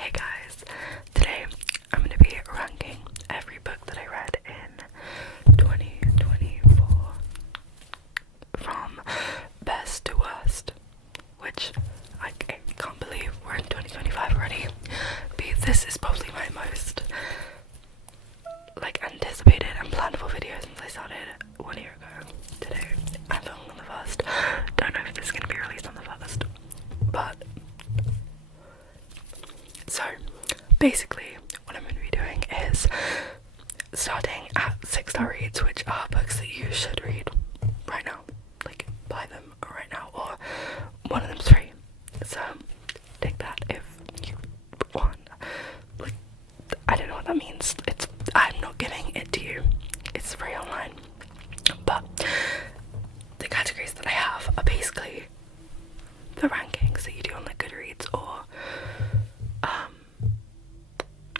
Hey guys, today I'm going to be ranking every book that I read in 2024 from best to worst, which I can't believe we're in 2025 already, because this is probably my most anticipated and planned for video since I started 1 year ago. Today I'm filming on the 1st. Don't know if this is going to be released on the 1st, but so basically what I'm going to be doing is starting at 6-star reads, which are books that you should read right now, like buy them right now, or one of them's free, so take that if you want. Like, I don't know what that means. I'm not giving it to you, it's free online, but the categories that I have are basically the rankings that you do on like Goodreads or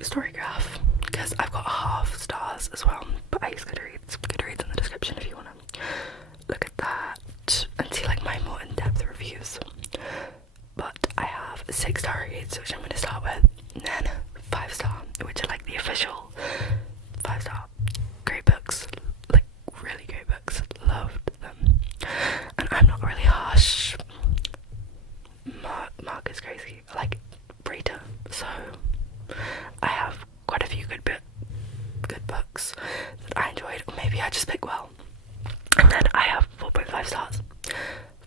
Storygraph, because I've got half stars as well, but I use Goodreads in the description if you want to look at that and see like my more in-depth reviews. But I have 6-star reads, which I'm going to start with, and then 5-star, which are like the official 5-star. Great books, like really great books, loved them, and I'm not really harsh. Mark is crazy, I like Brita, so I have quite a few good books that I enjoyed, or maybe I just pick well. And then I have 4.5 stars,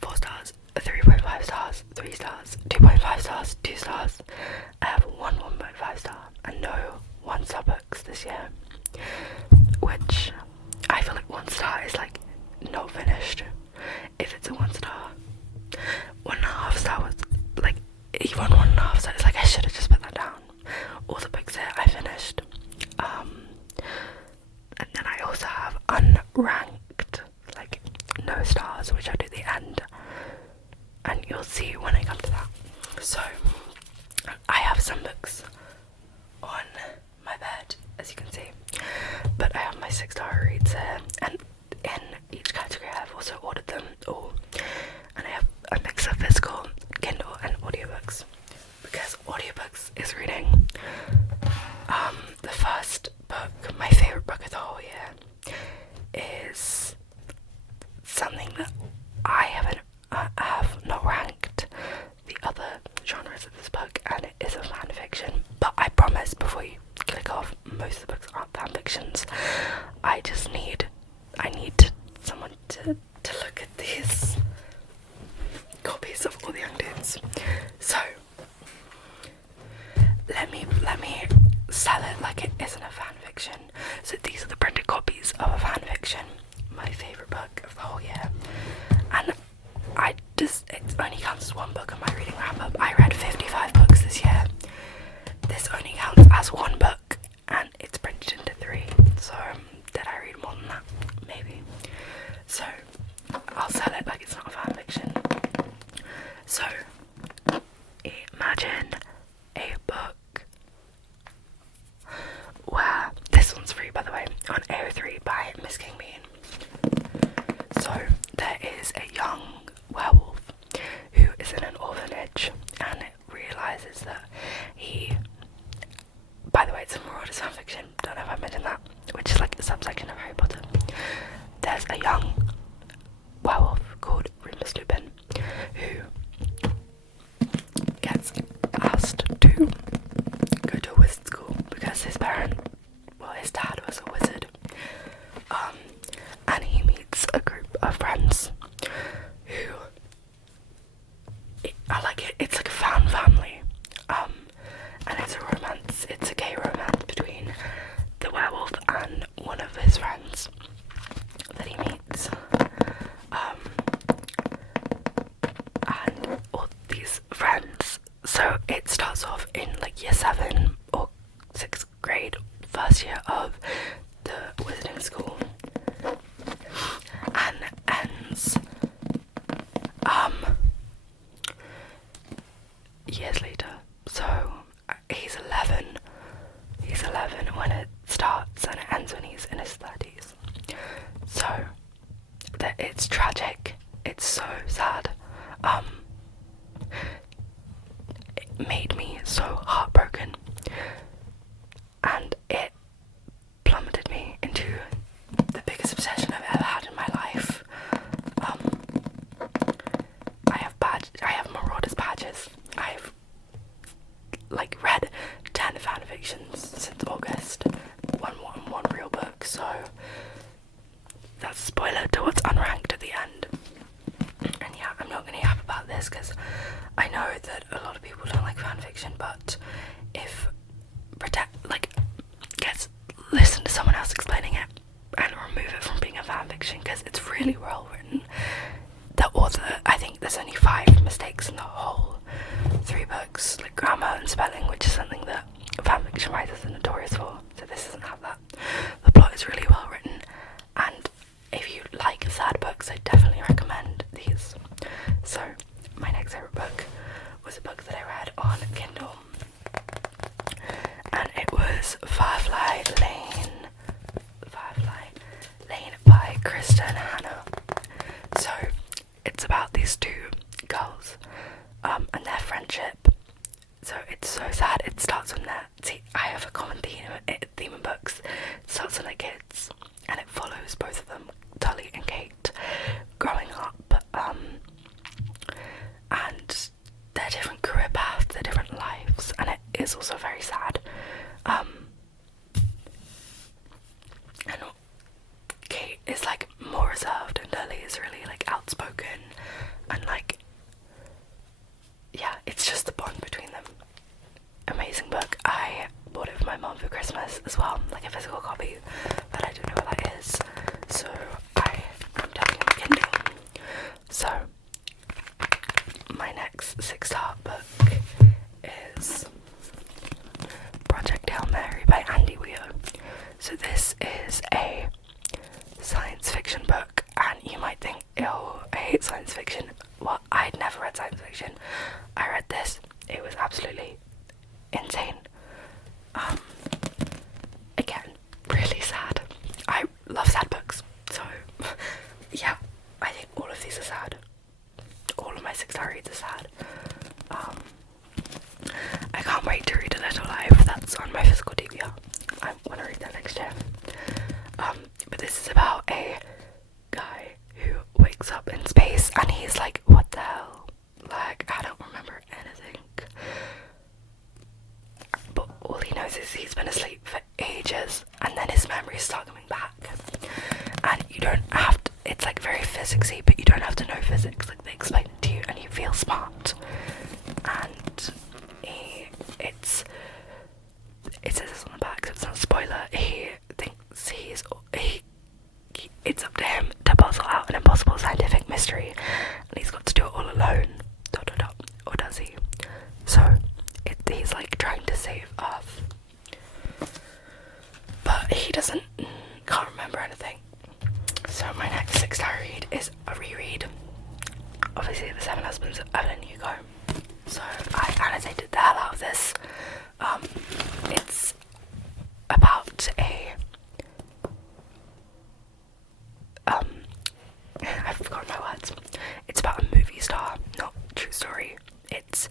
4 stars, 3.5 stars, 3 stars, 2.5 stars, 2 stars. I have 1.5 star, and no 1-star books this year, which I feel like 1 star is like not finished. If it's a 1 star, 1.5 star was like, even 1.5 star is like I should have just put that down. All the books here I finished. And then I also have unranked, like no stars, which I do at the end, and you'll see when I come to that. So I have some books on my bed, as you can see, but I have my 6-star reads here, and in each category I've also ordered them all, and I have a mix of physical, Kindle and audiobooks, because audiobooks is reading. The first book, my favourite book of the whole year, is something that I have not ranked the other genres of this book, and it is a fan fiction. But I promise, before you click off, most of the books aren't fan fictions. I need someone to look at these copies of All the Young Dudes. So let me sell it like it isn't a fan fiction. So these are the printed copies of a fan fiction, my favourite book of the whole year. And it only counts as one book on my reading wrap up. I read 55 books this year. This only counts as one book, and it's printed into 3. So did I read more than that? Maybe. So I'll sell it like it's not a fan fiction. So imagine a book where, this one's free by the way, on AO3 by Miss King Bean. So there is a young werewolf who is in an orphanage and realises that by the way, it's a Marauders fanfiction, don't know if I mentioned that, which is like a subsection of Harry Potter. There's a young werewolf called Remus Lupin who gets asked to go to a wizard school because his dad was a wizard, and he meets a group of friends who it's like a found family, and it's a romance, it's a gay romance between the werewolf and one of his friends that he meets, and all these friends. So it starts off in like year 7 or 6th grade, first year of the wizarding school, and ends years later. So he's 11 when it starts, and it ends when he's in his 30s. So it's tragic, it's so sad. It made me so heartbroken like read 10 fan fictions since August, one real book, so that's a spoiler to what's unranked at the end. And yeah, I'm not going to yap about this because I know that a lot of people don't like fanfiction, but if listen to someone else explaining it and remove it from being a fanfiction, because it's really well written. The author, I think there's only 5 mistakes in the whole 3 books, like grammar and spelling, which is something that fanfiction writers are notorious for, so this doesn't have that. The plot is really well written, and if you like sad books, I definitely recommend these. So my next favourite book was a book that I read on Kindle, and it was Firefly Lane by Kristen Hannah. So it's about these 2 girls and their friendship. So it's so sad. It starts when I have a common theme in books. It starts when they're kids, and it follows both of them, Tully and Kate, growing up, and their different career paths, their different lives, and it is also very sad. And Kate is like more reserved, and Tully is really like outspoken, and like, yeah, it's just the bond between them. Amazing book. I bought it for my mom for Christmas as well, like a physical copy, but I don't know what that is, so I'm tapping on Kindle. So my next 6-star book is Project Hail Mary by Andy Weir. So this is a science fiction book, and you might think, oh, I hate science fiction. Well, I'd never read science fiction. I read this. It was absolutely insane. Again, really sad. I love sad books, so yeah, I think all of these are sad. All of my 6-star reads are sad. I can't wait to read A Little Life. That's on my physical TBR. I want to read that next year. But this is about a guy who wakes up in space, and he's like, what the hell? Like, I don't remember anything. But all he knows is he's been asleep for ages, and then his memories start coming back. And you don't have to, it's like very physicsy, but you don't have to know physics, like they explain it to you, and you feel smart. And it says this on the back, so it's not a spoiler. He thinks it's up to him to puzzle out an impossible scientific mystery, and he's got to do it all alone. ... Or does he? So he's like trying to save Earth, but he can't remember anything. So my next 6-star read is a reread, obviously, The 7 Husbands of Evelyn Hugo. So I annotated the hell out of this. It's about I've forgotten my words. It's about a movie star, not true story. It's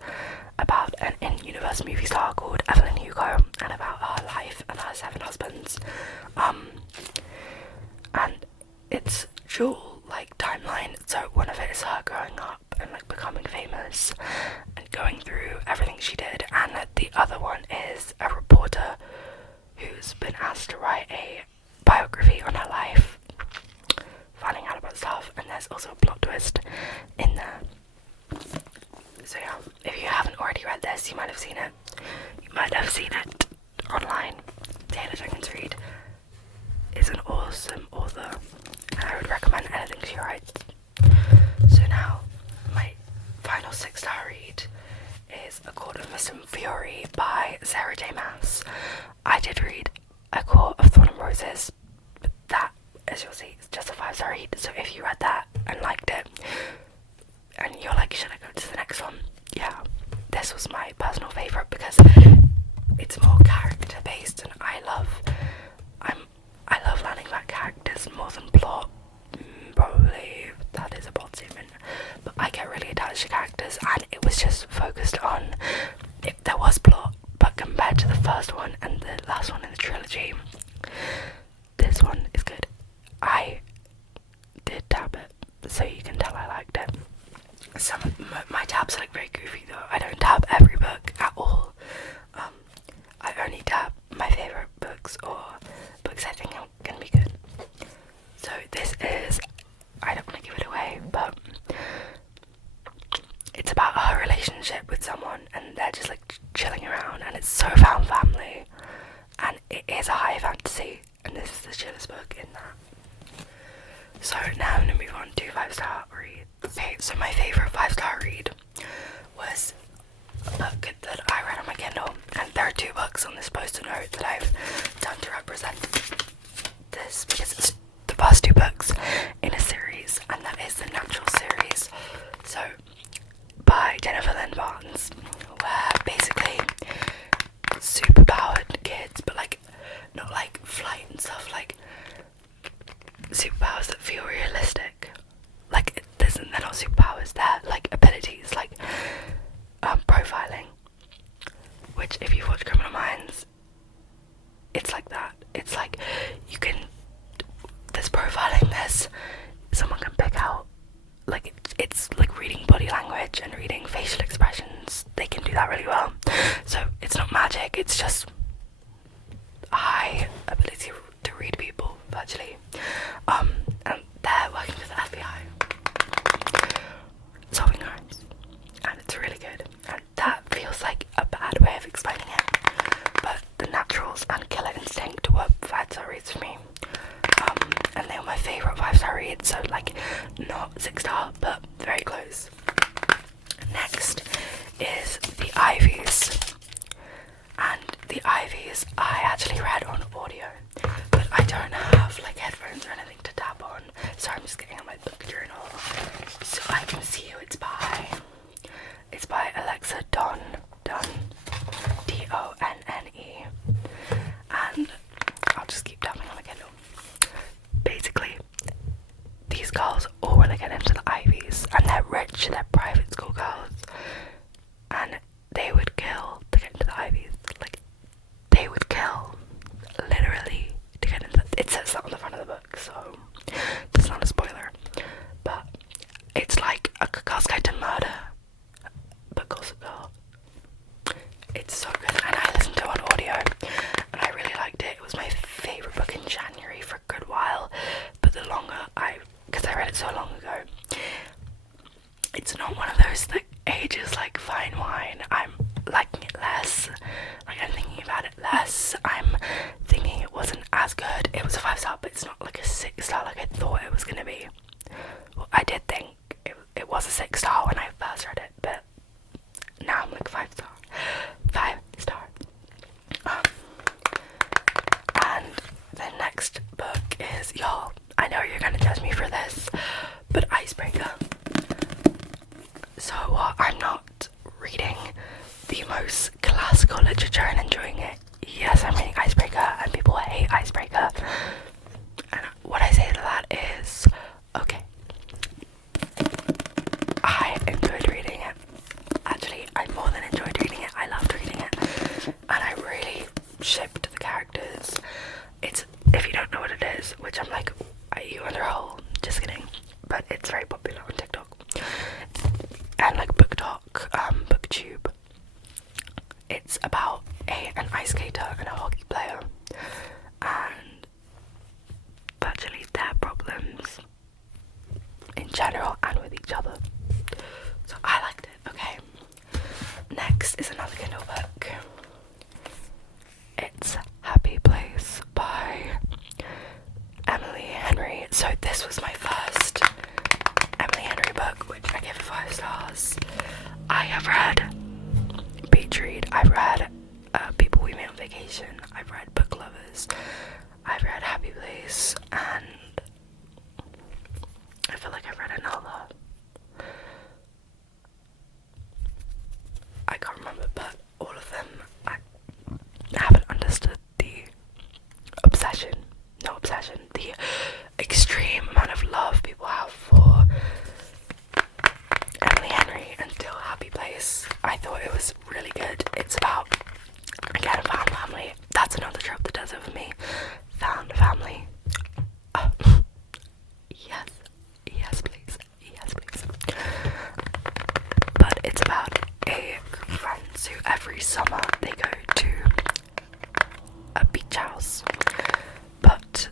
about an in-universe movie star called Evelyn Hugo, and about her life and her 7 husbands. And it's dual like timeline. So one of it is her growing up and like becoming famous and going through everything she did, and the other one is a reporter who's been asked to write a biography on her life, finding out about stuff, and there's also a plot twist in there. So yeah, if you haven't already read this, you might have seen it. You might have seen it online. Taylor Jenkins Reid is an awesome author, and I would recommend anything she writes. So now, my final 6-star read is A Court of Mist and Fury by Sarah J. Maas. I did read A Court of Thorn and Roses, but that, as you'll see, is just a 5-star read. So if you read that and liked it, and you're like, should I go to the next one? Yeah, this was my personal favourite because it's more character based, and I love learning about characters more than plot. Probably that is a bold statement, but I get really attached to characters, and it was just focused on there was plot, but compared to the first one and the last one in the trilogy, this one is good. I did tab it, so you can tell I liked it. Some of my tabs are like very goofy though. I don't tab every book at all. So now I'm gonna move on to 5-star read. Okay, so my favourite 5-star read was a book that I read on my Kindle, and there are 2 books on this post-it note that I've done to represent this, because it's the past 2 books in a series, and that is the Natural series. So by Jennifer Lynn Barnes, where basically superpowered kids, but like not like flight and stuff, like superpowers that feel realistic. Like they're not superpowers, they're like abilities, like profiling. Which, if you've watched Criminal Minds, it's like that. It's like there's profiling, someone can pick out, like it's like reading body language and reading facial expressions. They can do that really well. So it's not magic, it's just a high ability to read people virtually. And they're working with the FBI, solving crimes, and it's really good. And that feels like a bad way of explaining it, but The Naturals and Killer Instinct were 5-star reads for me. And they were my favourite 5-star reads, so like not 6-star, but very close. Next is The Ivies. And The Ivies I actually read on audio, but I don't have like headphones or anything to tap on, so I'm just getting out my book journal so I can see who it's by. It's by Alexa Donne, D-O-N-N-E, and I'll just keep tapping on my Kindle. Basically, these girls all want to get into the Ivies, and they're rich, they're private school girls, and they would kill to get into the Ivies. Like, they would kill, literally, to get into. It says that on the front of the book, so that's not a spoiler. But it's like a Girls Guide to Murder, but Gossip Girl. It's so good, and I listened to it on audio, and I really liked it. It was my favourite book in January for a good while, but the longer because I read it so long ago, it's not one of those that ages like fine wine. I'm liking it less, like I'm thinking about it less. I'm thinking it wasn't as good. It was a 5-star, but it's not like a 6-star like I thought it was gonna be. Well, I did think it was a 6-star when I first read it, but now I'm like 5-star. 5-star. And the next book is, y'all, I know you're gonna judge me for this, but Icebreaker. So I'm not reading the most classical literature and enjoying it. Yes, I'm reading Icebreaker, and people hate Icebreaker. And what I say to that is, okay, I enjoyed reading it. Actually, I more than enjoyed reading it. I loved reading it, and I really shipped the characters. It's, if you don't know what it is, which I'm like, are you under a hole? Just kidding. But it's very popular on TikTok and like BookTok, BookTube. It's about an ice skater and a hockey player, and virtually their problems in general and with each other. So I liked it. Okay. Next is another Kindle book. It's Happy Place by Emily Henry. So this was my first Emily Henry book, which I gave 5 stars. I have read Beach Read, I've read People We Meet on Vacation, I've read Book Lovers, I've read Happy Place, and I feel like I've read another. I can't remember, but all of them I haven't understood the the extreme amount of love people have for Emily Henry until Happy Place. I thought it was really good. It's about, again, found family. That's another trope that does it for me. Found family. Yes please. But it's about a group of friends who every summer they go to a beach house. But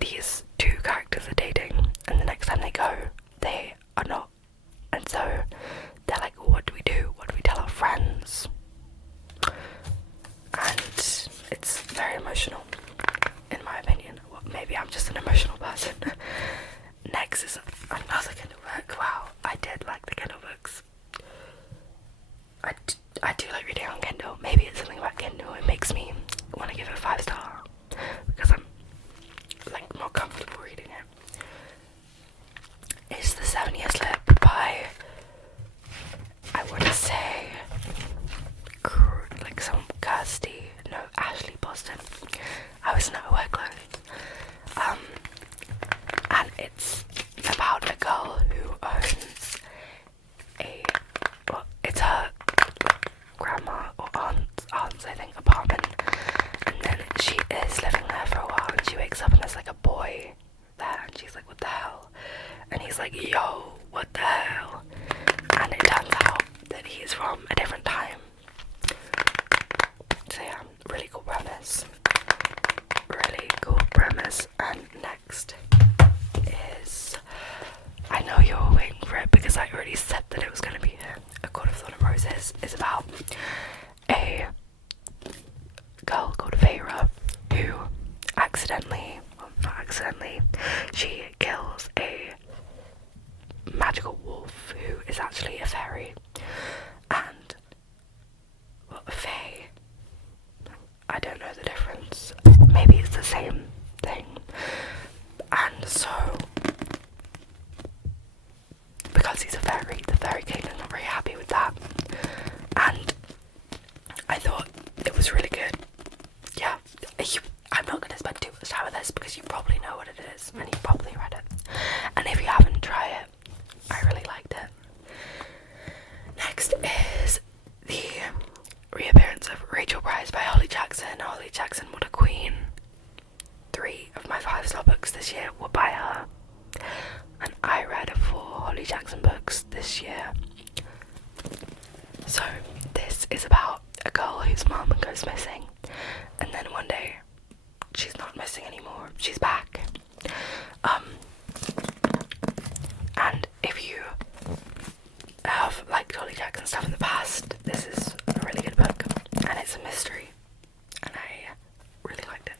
these 2 characters are dating, and the next time they go, they are not. And so they're like, well, what do we do? What do we tell our friends? And it's very emotional, in my opinion. Well, maybe I'm just an emotional person. is actually a fairy, and well, a fae, I don't know the difference, maybe it's the same thing. And so because he's a fairy, the fairy king is not very happy with that, and I thought it was really good. Yeah, I'm not going to spend too much time on this because you probably know what it is and you probably read it, and if you haven't, try it. I really liked it. Next is the reappearance of Rachel Price by Holly Jackson. Holly Jackson, what a queen. 3 of my 5-star books this year were by her, and I read 4 Holly Jackson books this year. So this is about a girl whose mum goes missing, and then one day she's not missing anymore, she's back. And if you have liked Holly Jackson stuff in the past, this is a really good book, and it's a mystery, and I really liked it.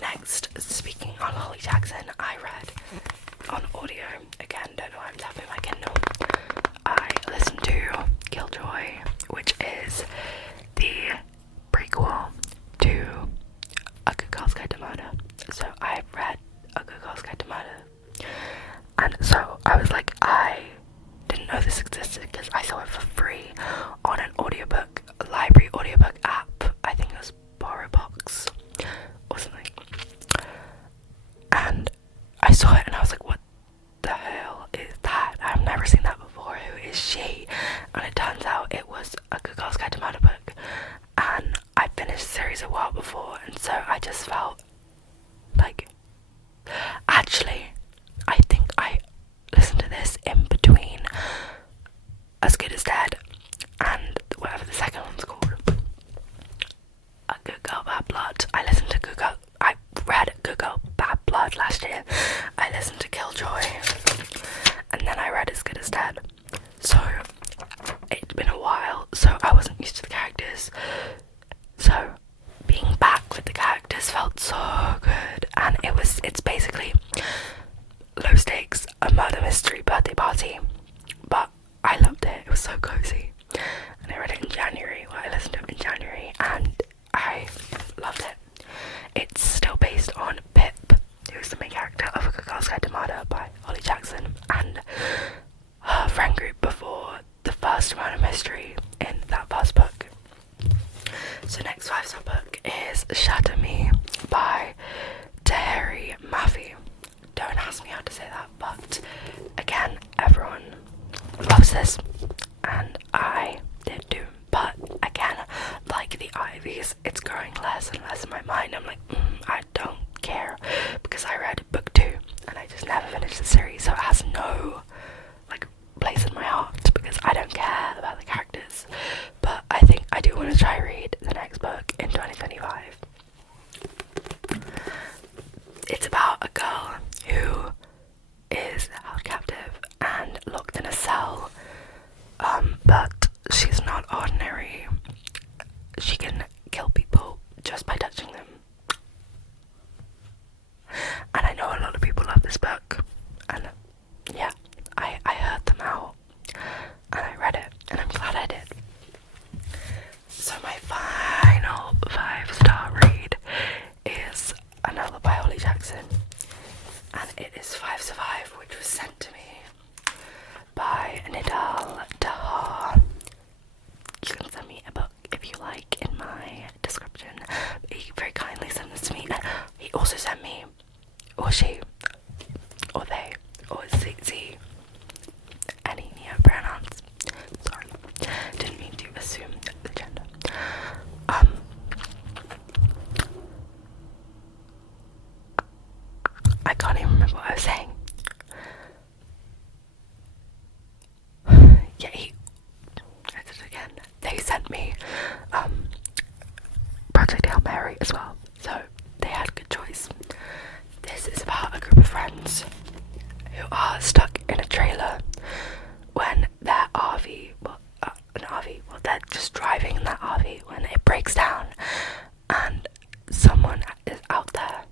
Next, speaking on Holly Jackson, I read on audio, again, don't know why I'm tapping my Kindle, I listened to Killjoy, which is the prequel to A Good Girl's Guide to Murder. So I read A Good Girl's Guide to Murder, and so I was like, I didn't know this existed because I saw it for free on an audiobook, a library audiobook app. I think it was BorrowBox or something. And I saw it and I was like, what the hell is that? I've never seen that before. Who is she? And it turns out it was A Good Girl's Guide to Murder book. And I finished the series a while before, and so I just felt like, actually, I think I listened to this in between As Good as Dead and whatever the second one's called, A Good Girl Bad Blood. I read Good Girl Bad Blood last year. I listened to Killjoy, and then I read As Good as Dead. So it'd been a while, so I wasn't used to the characters. So being back with the characters felt so good, and it's basically low stakes, a murder mystery birthday party, but I loved it. It was so cozy, and I read it in January. Well, I listened to it in January, and I loved it. It's still based on Pip, who's the main character of A Good Girl's Guide to Murder by Holly Jackson, and her friend group before the first murder mystery in that first book. So next 5-star book is Shatter Me by Taheri Mafi. Don't ask me how to say that, but again, everyone loves this, and I did too. But again, like the Ivies, it's growing less and less in my mind. I'm like, I don't care, because I read book 2 and I just never finished the series, so it has no like place in my heart because I don't care about the characters. But I think I do want to try read the next book in 2025. It's about a girl who is held captive and locked in a cell, but she's not ordinary. She can kill people just by touching them. And I know a lot of people love this book, and yeah, I heard them out and I read it, and I'm glad I did. So my final 5-star read is another by Holly Jackson, and it is 5 Survive, which was sent to me by Nidal Dahar. You can send me a book if you like in my description. He very kindly sent this to me, and he also sent me, or she, or they, or Z, any neo-pronouns. Sorry, didn't mean to assume the gender. I can't even remember what I was saying. Yeah, I did it again. They sent me Project Hail Mary as well, so they had good choice. This is about a group of friends who are stuck in a trailer when their RV, they're just driving in that RV when it breaks down, and someone is out there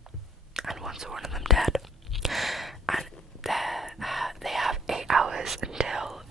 and wants one of them dead, and they have 8 hours until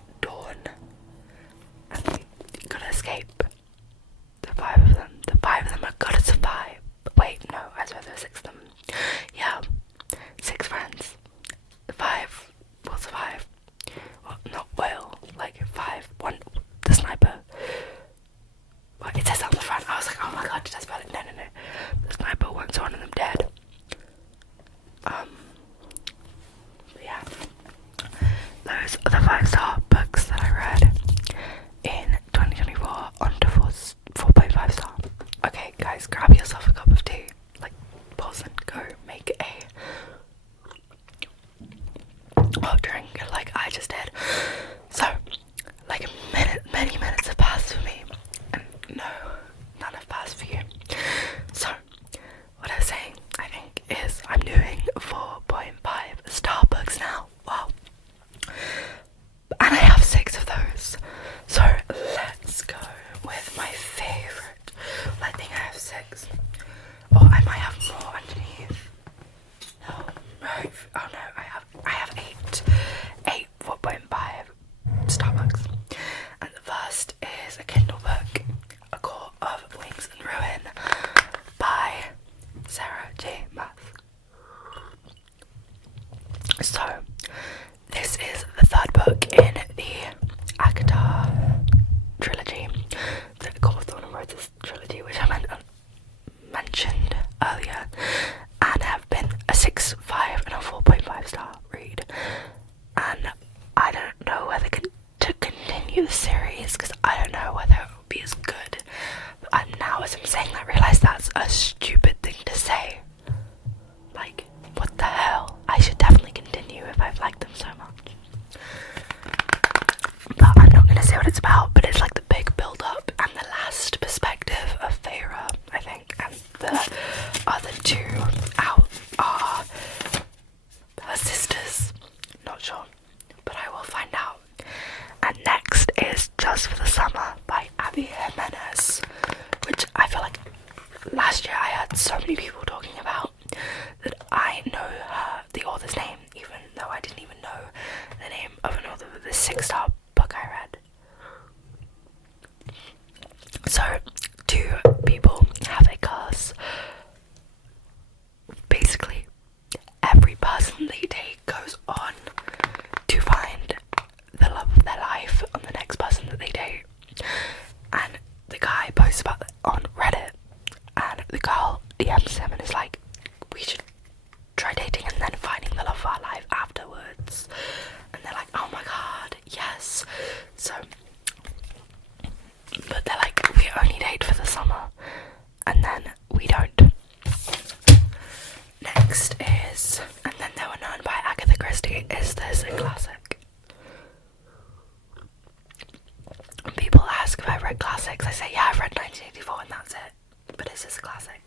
classics. I say, yeah, I've read 1984 and that's it. But is this a classic?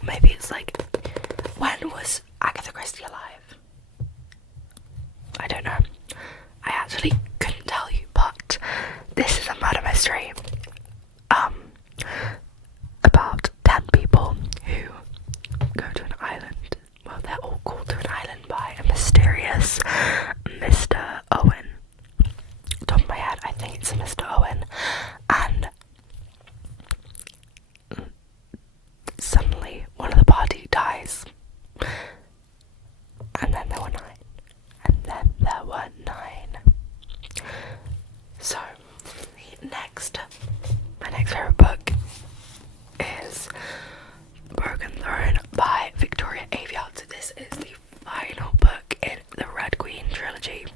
Or maybe it's like, when was Agatha Christie alive? I don't know. I actually couldn't tell you, but this is a murder mystery. About 10 people who go to an island. Well, they're all called to an island by a mysterious Mr. Owen. Top of my head, I think it's a Mr. Owen. And suddenly, one of the party dies. And then there were 9. And then there were 9. So, my next favourite book is Broken Throne by Victoria Aveyard. So this is the final book in the Red Queen trilogy,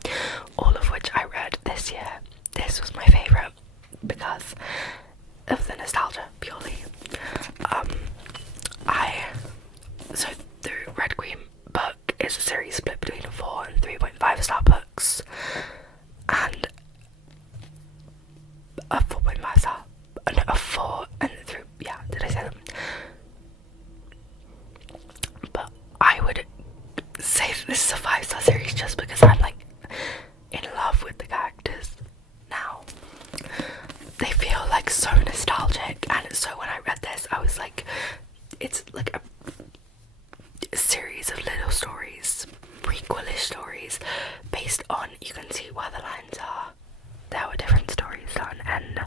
all of which I read this year. This was my favourite because of the nostalgia, purely. So the Red Queen book is a series split between 4 and 3.5 star books, and a 4.5 star, no, a 4 and 3, yeah, did I say that? But I would say that this is a 5-star series just because I'm like in love with the characters now. They feel like so nostalgic, and so when I read this I was like, it's like a series of little stories, prequelish stories, based on, you can see where the lines are. There were different stories done, and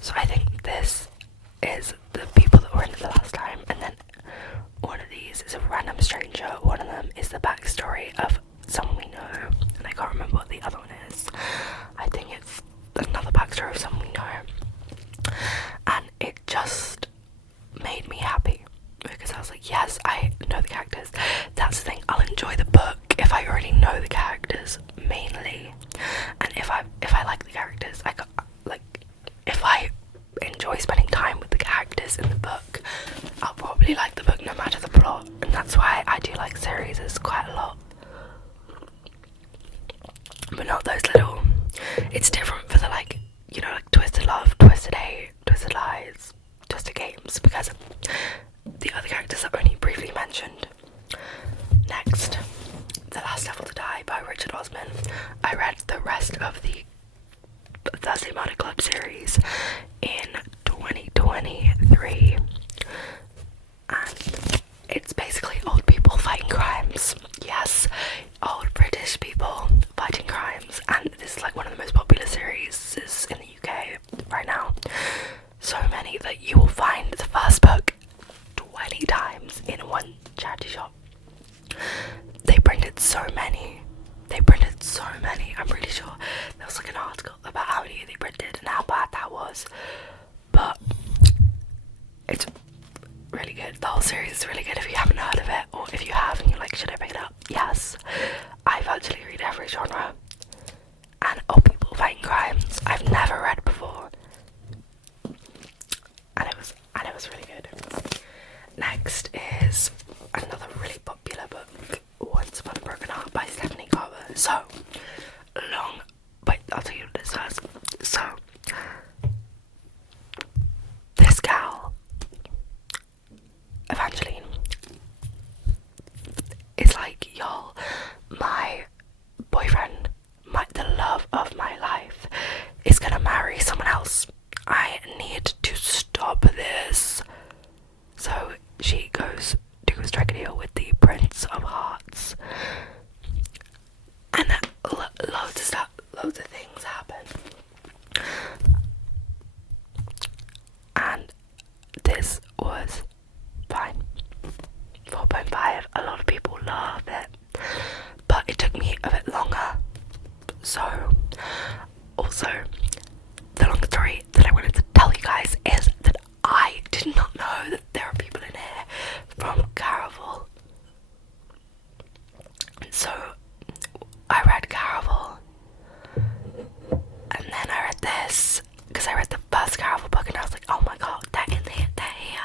so I think this is the people that were in it the last time, and then one of these is a random stranger, one of them is the backstory of someone we know, and I can't remember what the other one is. I think it's another backstory of someone we know, and it just made me happy, because I was like, yes, I know the characters. That's the thing, I'll enjoy the book if I already know the characters, mainly, and if I like the characters, if I enjoy spending time with the characters in the book, I'll probably like the book no matter the plot, and that's why I do like series quite a lot. But not those little, it's different for the like Twisted Love, Twisted Hate, Twisted Lies, Twisted Games, because the other characters are only briefly mentioned. Next, The Last Devil to Die by Richard Osman. I read the rest of the Thursday Murder Club series in 2023, and it's basically old people fighting crimes. Yes, old British people fighting crimes, and this is like one of the most popular series in the UK right now. So many that you will find the first book 20 times in one charity shop. They printed so many. I'm pretty sure there was like an article about how many they printed and how bad that was. But it's really good. The whole series is really good if you haven't heard of it, or if you have and you're like, should I pick it up? Yes. I virtually read every genre. And old people fighting crimes I've never read before. And it was really good. Next is another really popular book, Once Upon a Broken Heart by Stephanie Carver. I'll tell you what this says. So, this gal, Evangeline, is like, y'all, my boyfriend, the love of my life, is gonna marry someone else. I need to stop this. So she goes to strike a deal with the Prince of Hearts, and loads of things happen, and this was fine. 4.5, a lot of people love it, but it took me a bit longer. So, also, the long story that I wanted to tell you guys is that I did not know that there are people in here from Caraval. So I read Caraval, and then I read this, because I read the first Caraval book and I was like, oh my god, they're here.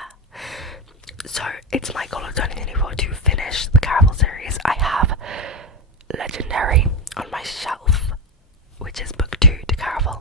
So it's my goal of 2024 to finish the Caraval series. I have Legendary on my shelf, which is book 2 to Caraval.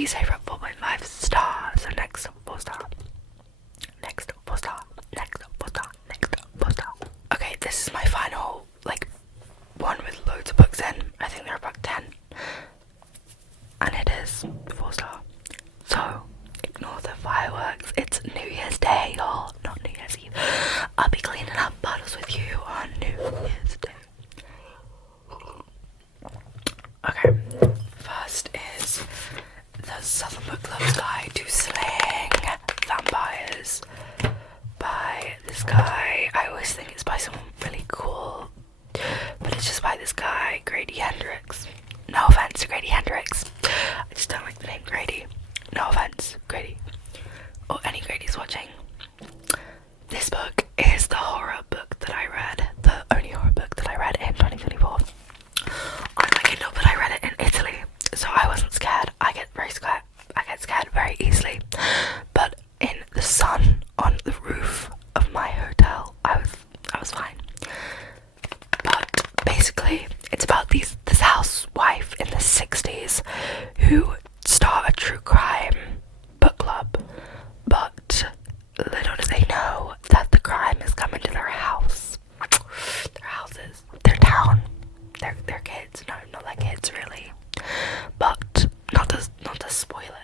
least favourite 4.5 stars. So next 4 star. Next 4 star. Next 4 star. Next 4 star. Okay, this is my final one with loads of books in. I think there are about 10. And it is 4 star. So ignore the fireworks. It's New Year's Day, y'all, not New Year's Eve. I'll be cleaning up bottles with you on New Year's Day. Okay, first is the Southern Book Club's Guide to Slaying Vampires by this guy. I always think it's by someone really cool, but it's just by this guy, Grady Hendrix. No offense to Grady Hendrix, I just don't like the name Grady. No offense, Grady, or any Grady's watching. This book is the horror book that I read, the only horror book that I read in 2024 on my Kindle, but I read it in Italy, so I wasn't scared. I get scared very easily, but in the sun on the roof of my hotel, I was fine. But basically, it's about this housewife in the 60s who start a true crime book club, but little do they know that the crime is coming to their house, their houses, their town, their kids. No, not their kids really, but not to spoil it.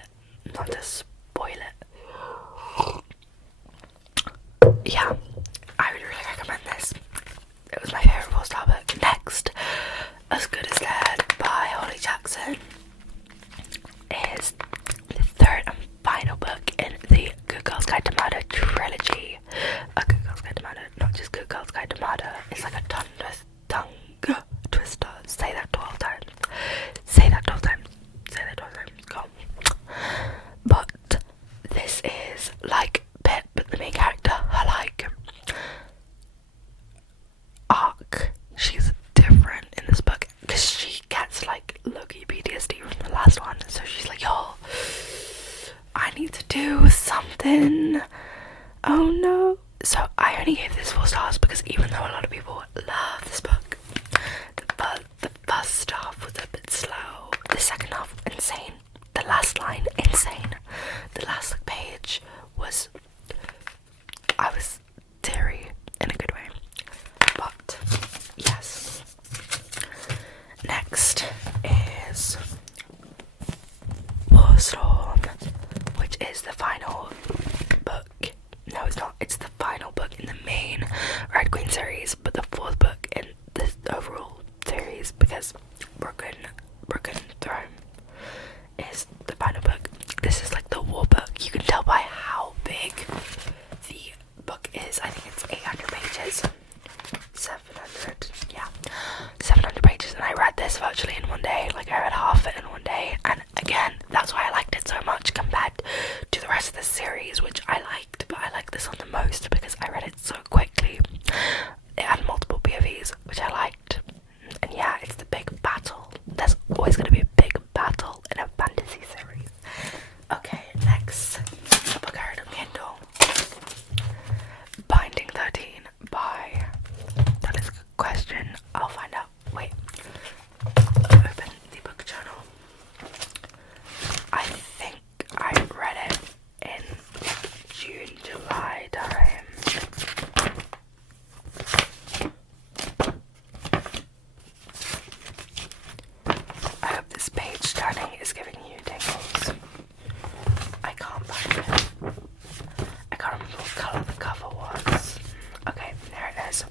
Yeah, I would really recommend this. It was my favourite 4-star book. Next, As Good as Dead by Holly Jackson is the third and final book in the Good Girls Guide to Murder trilogy. A Good Girls Guide to Murder, not just Good Girls Guide to Murder. It's like a tongue twister. Say that 12 times. Say that 12 times. Say that 12 times. Go. But this is like Pip, but the main character, her arc. She's different in this book because she gets low-key PTSD from the last one, so she's like, yo, I need to do something. Oh no. So I only gave this 4 stars because even though a lot of people love this book, the first half was a bit slow, the second half insane, the last line insane, the last page was, I was teary in a good way. But yes. Next is Warstorm, which is the final book. No, it's not. It's the final book in the main Red Queen series, but the 4th book in this overall series, because Broken Throne is the final book. This is like the war book. You can tell by how big the book is. I think it's 800 pages. 700, yeah, 700 pages, and I read this virtually in one day. I read half it in one day, and again, that's why I liked it so much compared to the rest of the series, which I liked, but I liked this one the most because I read it so quickly. It had multiple POVs, which I liked, and yeah, it's the big battle. There's always going to be a big battle in a fantasy series. Okay, next, a book I read on Kindle, Binding 13 by, that is a good question, I'll find out, wait, open the book journal. I think I read it in June, July time. I hope this page turning is giving you tingles. I can't find it. I can't remember what colour the cover was. Okay, there it is.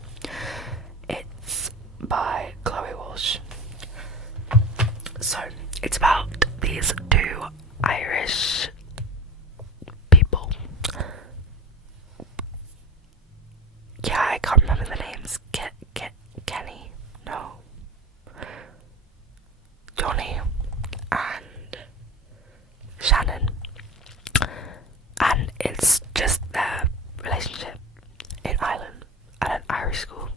It's by Chloe Walsh. So, it's about these 2 Irish people. Yeah, I can't remember the names. Kenny? No. Johnny and Shannon. And it's just their relationship in Ireland at an Irish school,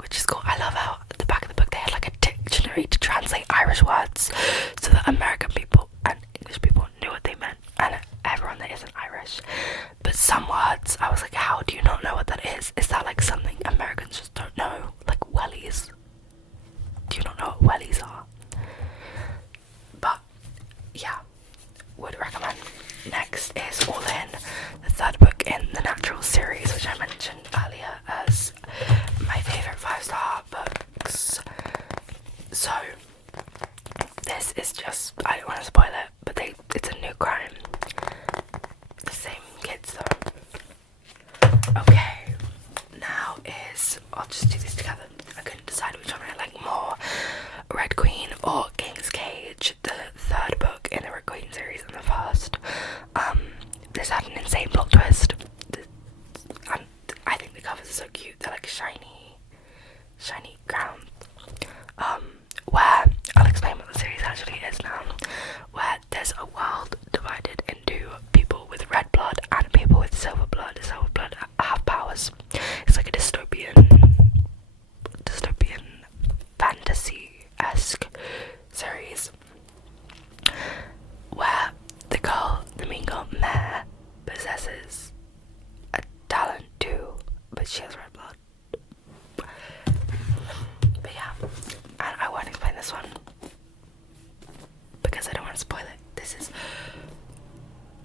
which is cool. I love how at the back of the book they had a dictionary to translate Irish words so that American people and English people knew what they meant, and everyone that isn't Irish. But some words, I was like, how do you not know what that is? Is that something Americans just don't know? Like wellies. Do you not know what wellies are? But yeah, would recommend. Next is All In, the third book in the Natural series, which I mentioned earlier as my favourite 5-star books. So this is just, I don't want to spoil it, but it's a new crime. The same kids though. Okay, now I'll just do these together. I couldn't decide which one I like more, Red Queen or King's Cage, the third book in the Red Queen series and the first. This had an insane plot twist, and I think the covers are so cute. They're like shiny ground. Where I'll explain what the series actually is now. Where there's a world divided into people with red blood and people with silver blood. Silver blood have powers. It's like a dystopian fantasy-esque series where the main girl, Mare, possesses a talent too, but she has red blood. But yeah, and I won't explain this one because I don't want to spoil it. This is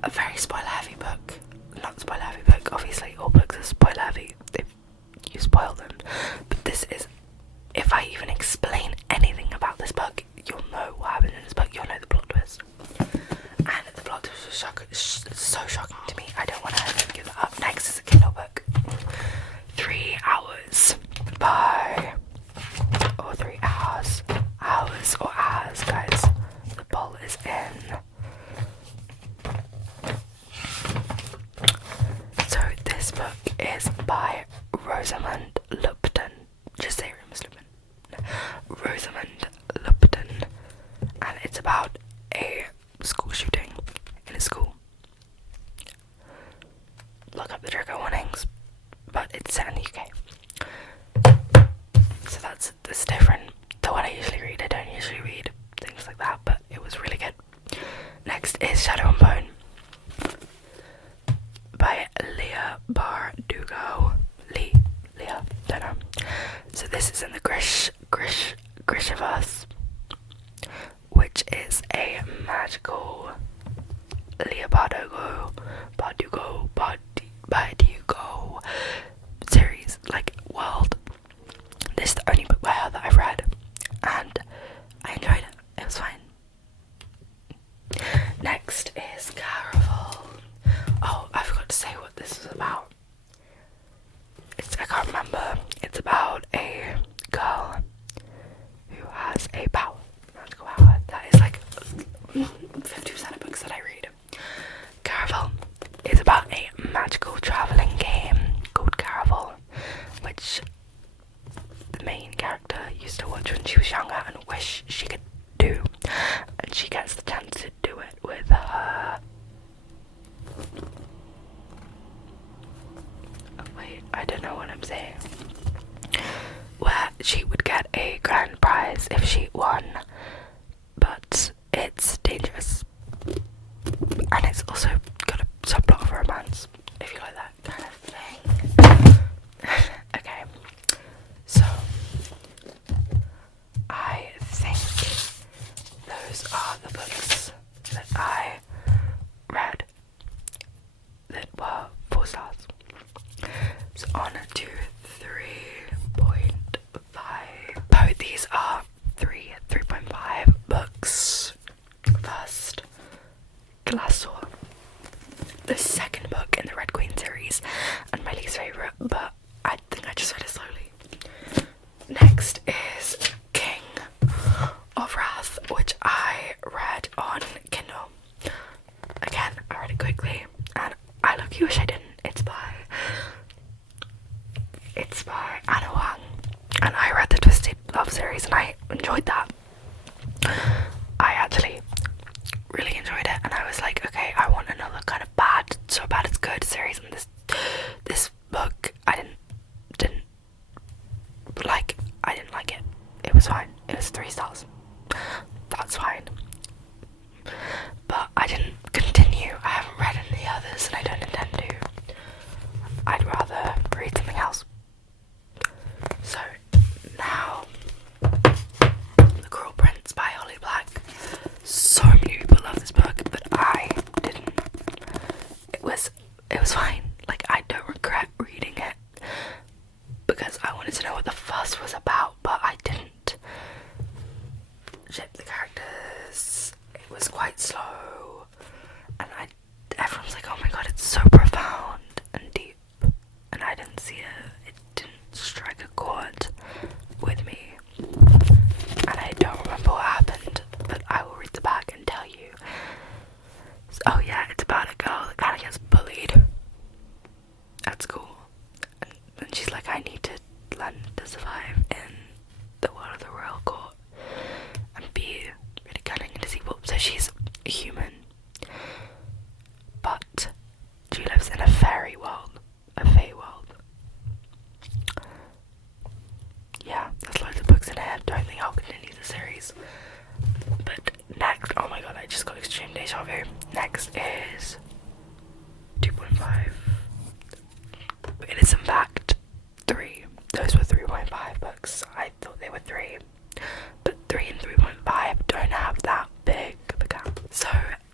a very spoiler-heavy book. Not spoiler-heavy book, obviously all books are spoiler-heavy if you spoil them, but this is, if I even explain anything about this book, you'll know what happens in this book, you'll know the plot twist. And the plot twist was so shocking to me, I don't want to give that up. Next is a Kindle book. 3 hours by, or 3 hours, guys. The poll is in. So this book is by Rosamund Lupton. Just say Rosamund Lupton, and it's about a school shooting in a school. Look up the trigger warnings, but it's set in the UK. So that's different to what I usually read. I don't usually read things like that, but it was really good. Next is Shadow and Bone by Leah Bardugo. Leah, don't know. So this is in the Grishiverse, which is a magical Leah Bardugo series, like world. This is the only book by her that I've read, and I enjoyed it. It was fine. Next is Caraval. Oh, I forgot to say what this was about. I can't remember. It's about a girl who has a power, magical power. That is like 50% of books that I read. Caraval is about a magical travelling game called Caraval, which the main character used to watch when she was younger and wish she could do, and she gets the chance to do it with her. I don't know what I'm saying. Where she would get a grand prize if she won, but it's dangerous, and it's also got a subplot of romance, if you like that kind of thing. Okay, so I think those are the books that I read that were 4 stars. So on to 3.5. Both these are 3.5 books. First, Glassor, the second book in the Red Queen series, and my least favourite, but I think I just read it slowly. Next is King of Wrath, which I read on Kindle. Again, I read it quickly, and I lucky wish I didn't. It's by Anna Wang, and I read the Twisted Love series and I enjoyed that. I actually really enjoyed it, and I was like, okay, I want another kind of bad, so bad it's good series, and this book I didn't like it. It was fine. It was 3 stars. That's fine. But I didn't continue. I haven't read any others and I don't intend to. quite slow, and everyone's like, oh my god, it's so profound and deep, and I didn't see it. It didn't strike a chord with me, and I don't remember what happened, but I will read the back and tell you. Oh yeah, it's about a girl that kind of gets bullied at school, and she's like, I need to learn to survive in the world of the royal court and be really cunning and deceitful. So she's a human, but she lives in a fairy world, a fae world. Yeah, there's loads of books in here. Don't think I'll continue the series. But next, oh my god, I just got extreme deja vu. Next is 2.5. It is in fact 3. Those were 3.5 books. I thought they were 3. But 3 and 3.5 don't have that big of a gap. So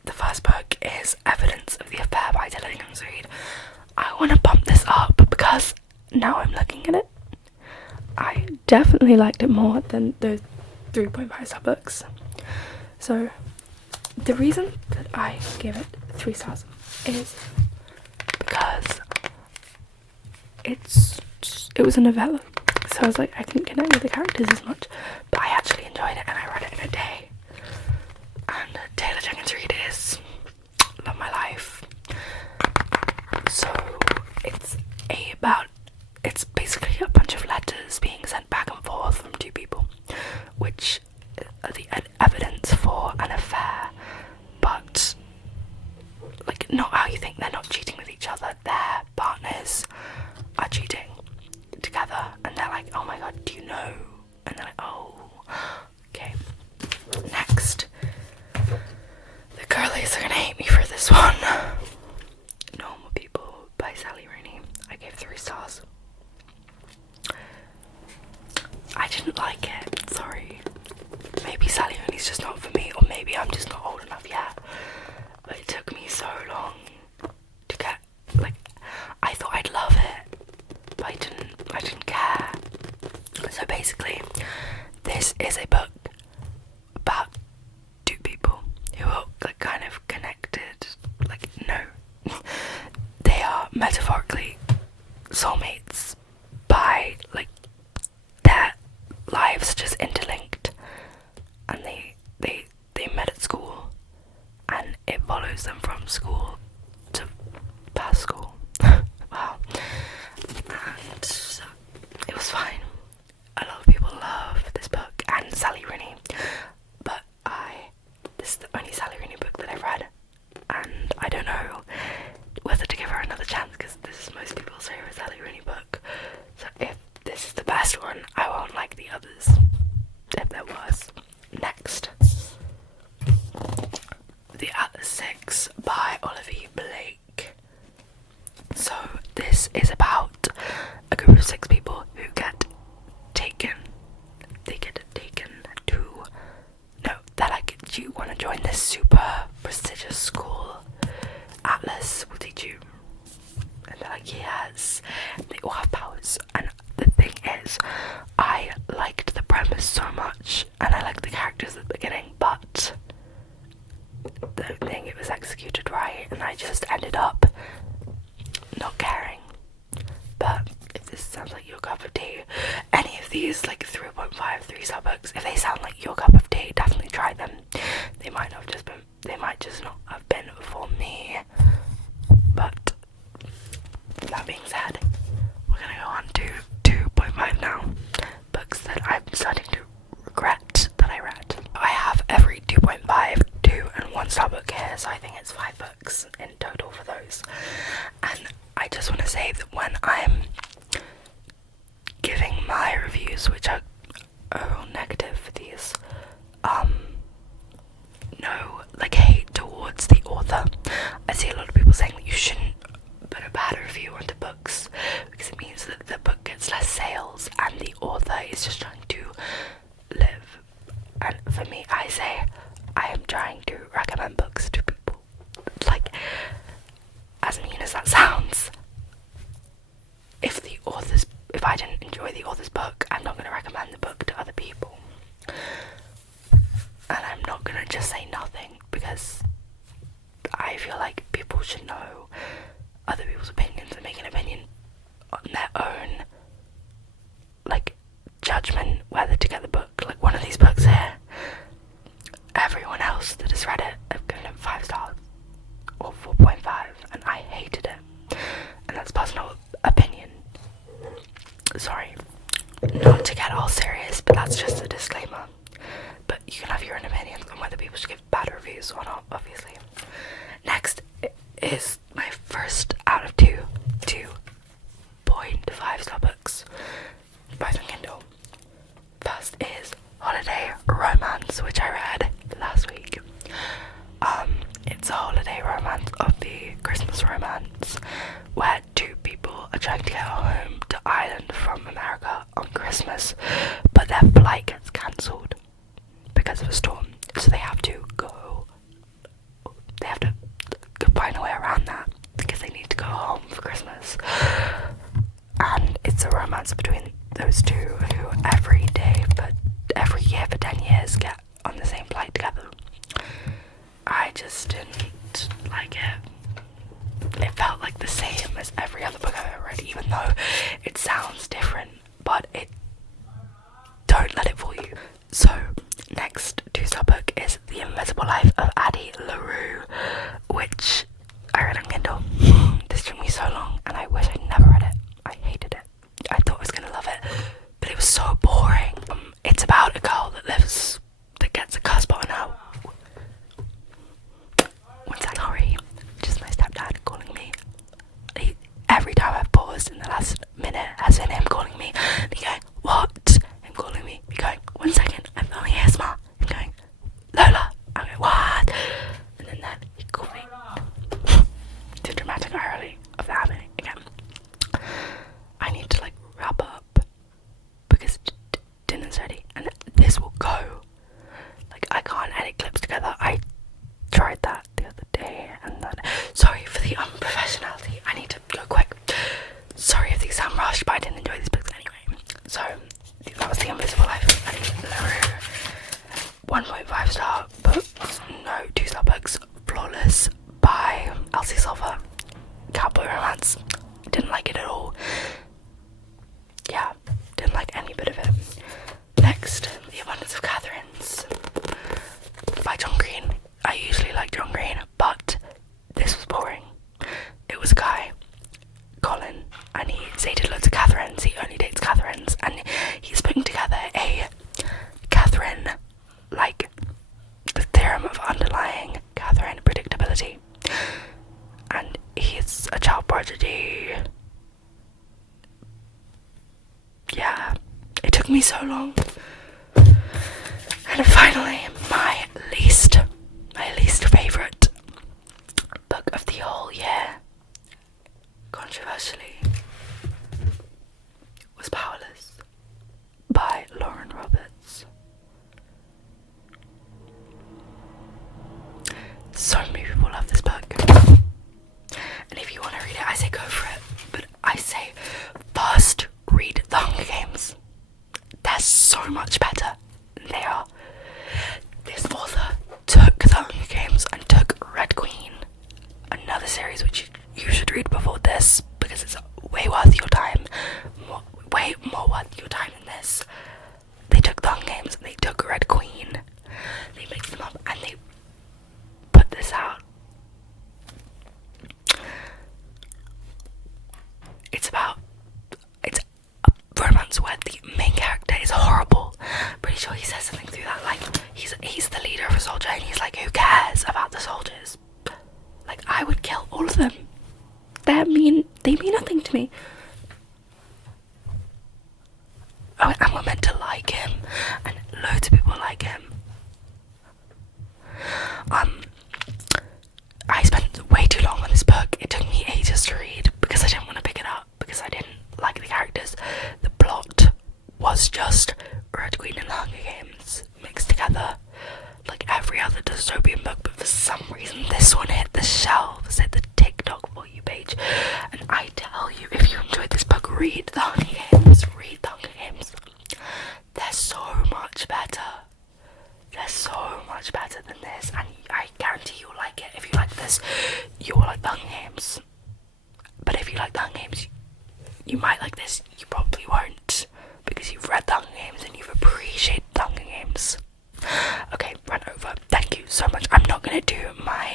the first book is Evidence of the Affair by Taylor Reid. I want to bump this up because now I'm looking at it, I definitely liked it more than the 3.5 star books. So the reason that I give it 3 stars is because it was a novella, so I was like, I couldn't connect with the characters as much, but I actually enjoyed it and I read it in a day. And Taylor Jenkins Reid is love my life. So it's basically a bunch of letters being sent back and forth from 2 people, which are the evidence for an affair, but like not how you think. They're not cheating with each other, their partners are cheating together, and they're like, oh my god, do you know? And they're like, oh, okay. Next, the girlies are gonna hate me for this one. Normal People by Sally Rooney. I gave 3 stars. I didn't like it, sorry. Maybe Sally Rooney's just not for me, or maybe I'm just not old enough yet. But it took me so long to get, like, I thought I'd love it, but I didn't care. So basically, this is a book about 2 people who are like kind of connected, like, no, they are metaphorically soulmates by like their lives just interlinked, and they met at school, and it follows them from school to past school. Wow. And it was fine. A lot of people love this book and Sally Rooney, but this is the only Sally Rooney book that I've read, and I don't know whether to give her another chance because this is most people's favourite Sally Rooney book. So if this is the best one, I won't like the others, if there was. Next, The Atlas 6 by Olivia Blake. So this is about a group of 6 people who get taken. They get taken to, no, they're like, do you want to join this super prestigious school? Atlas will teach you. And they're like, yes. They all have powers. And the thing is, I liked the premise so much, and I liked the characters at the beginning, but I don't think it was executed right, and I just ended up not caring. But if this sounds like your cup of tea, any of these like 3.5, 3-star books, if they sound like your cup of tea, definitely try them. They might just not have been for me. But that being said, we're gonna go on to 2.5 now. Books that I'm starting to regret that I read. I have every 2.5, 2 and 1-star book here, so I think it's 5 books in total for those. And I just want to say that when I'm giving my reviews, which are all negative for these, no like hate towards the author. I see a lot of people saying that you shouldn't put a bad review onto books because it means that the book gets less sales and the author is just trying to live. And for me, I say I am trying to recommend books to people. Like, as mean as that sounds, if I didn't enjoy the author's book, I'm not going to recommend the book to other people. And I'm not going to just say nothing, because people should know other people's opinions and make an opinion on their own, like, judgment whether to get the book. Like, one of these books here, everyone else that has read it have given it 5 stars or 4.5, and I hated it, and that's personal opinion. Sorry, not to get all serious, but that's just a disclaimer. But you can have your own opinions on whether people should give bad reviews or not, obviously. Next is my first out of two 2.5 star books, both on Kindle. First is Holiday Romance, which I read last week. It's a holiday romance of the Christmas romance, where 2 people are trying to get home to Ireland from America on Christmas, but their flight gets cancelled because of a storm, so they have to find a way around that because they need to go home for Christmas. And it's a romance between those 2 who every year for 10 years get on the same flight together. I just didn't like it. It felt like the same as every other book I've ever read, even though it sounds different, but don't let it fool you. So, next 2-star book is The Invisible Life of Addie LaRue, which I read on Kindle. This took me so long, and I wish I'd never read it. I hated it. I thought I was gonna love it, but it was so boring. It's about a girl that gets a curse put on her. What's that? Sorry, just my stepdad calling me. Every time I've paused in the last minute has been him calling me. Me going, what? Him calling me. Me going, 1 second, I'm filming ASMR. Him going, Lola. I'm going, what? And then he called me. The dramatic irony of that happening again. I need to wrap up because dinner's ready, and this will go. I can't edit clips together. I tried that the other day, and then sorry for the unprofessionality. I need to go quick. Sorry if these sound rushed, but I didn't enjoy these books anyway. So that was The Invisible Life of Addie LaRue. 1.5 star books, no 2-star books. Flawless by Elsie Silver. Cowboy romance. Didn't like it at all. Yeah, didn't like any bit of it. Next, The Abundance of Catherines by John Green. I usually like John Green, but this was boring. It was a guy, Colin, and he's dated loads of Catherines. He only dates Catherines, and he's putting together a Catherine, the theorem of underlying Catherine predictability. And he's a child prodigy. Yeah, it took me so long. And finally, my least favourite book of the whole year, controversially, was Powerless by Lauren Roberts. So many people love this book, and if you want to read it, I say go for it, but I say first read The Hunger Games. They're so much better than they are. This author took The Hunger Games and took Red Queen, another series which you should read before this because it's way worth your time, way more worth your time than this. They took The Hunger Games and they took Red Queen, they mixed them up and they put this out. It's a romance where the main character is horrible. Pretty sure he says something through that, he's the leader of a soldier and he's like, who cares about the soldiers? I would kill all of them. They mean nothing to me. Oh, and we're meant to like him, and loads of people like him. I spent way too long on this book. It took me ages to read because I didn't want to pick it up because I didn't like the characters. The plot was just Red Queen and The Hunger Games mixed together like every other dystopian book, but for some reason this one hit the shelves, hit the TikTok for you page. And I tell you, if you enjoyed this book, read The Hunger Games. Read The Hunger Games. They're so much better. They're so much better than this, and I guarantee you'll like it if you like the because you will like the Hunger Games. But if you like the Hunger Games, you might like this. You probably won't, because you've read the Hunger Games and you've appreciated the Hunger Games. Okay, run over. Thank you so much. I'm not gonna do my